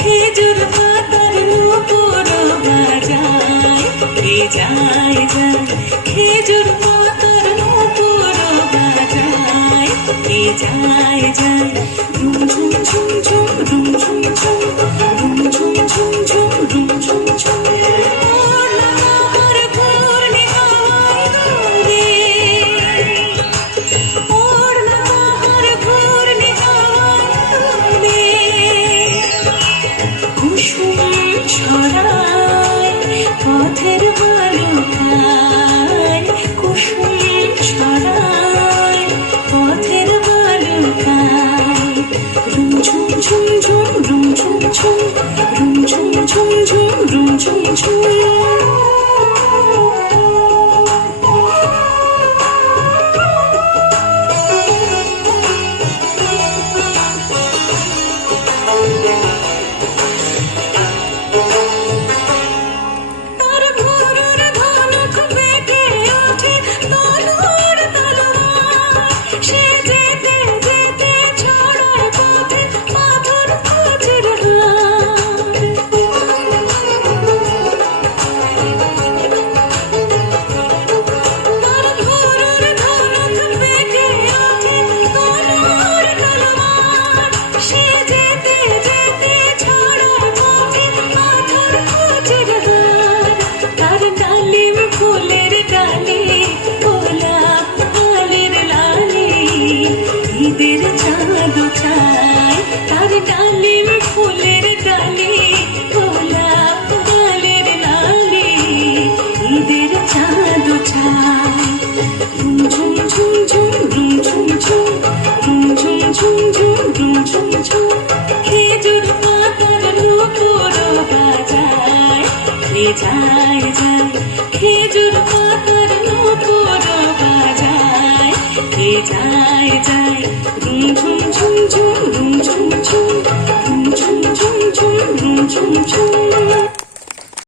খেজুর পাতার নূপুর বাজায় যায় যায়, খেজুর পাতার নূপুর বাজায় যায় যায়, রুম ঝুম ঝুম ঝুম রুম ঝুম ঝুম রুম ঝুম ঝুম ঝুম রুম ঝুম ঝুম। পথের বালুকায় কুসুম ছড়ায়, পথের বালুকায় রুম ঝুম ঝুম ঝুম রুম ঝুম ঝুম রুম ঝুম ঝুম ঝুম রুম ঝুম ঝুম। ঈদের চাঁদ চায় তার ডালিম ফুলের ডালি, গোলাপ ডালের লালি, ঈদের চাঁদ চায়। রুম ঝুম ঝুম ঝুম রুম ঝুম ঝুম রুম ঝুম ঝুম ঝুম রুম ঝুম ঝুম। খেজুর পাতার নূপুর বাজায় যায় যায়, খেজুর পাতার নূপুর বাজায় যায় যায়, রুম ঝুম ঝুম ঝুম রুম ঝুম ঝুম রুম ঝুম ঝুম ঝুম রুম ঝুম ঝুম।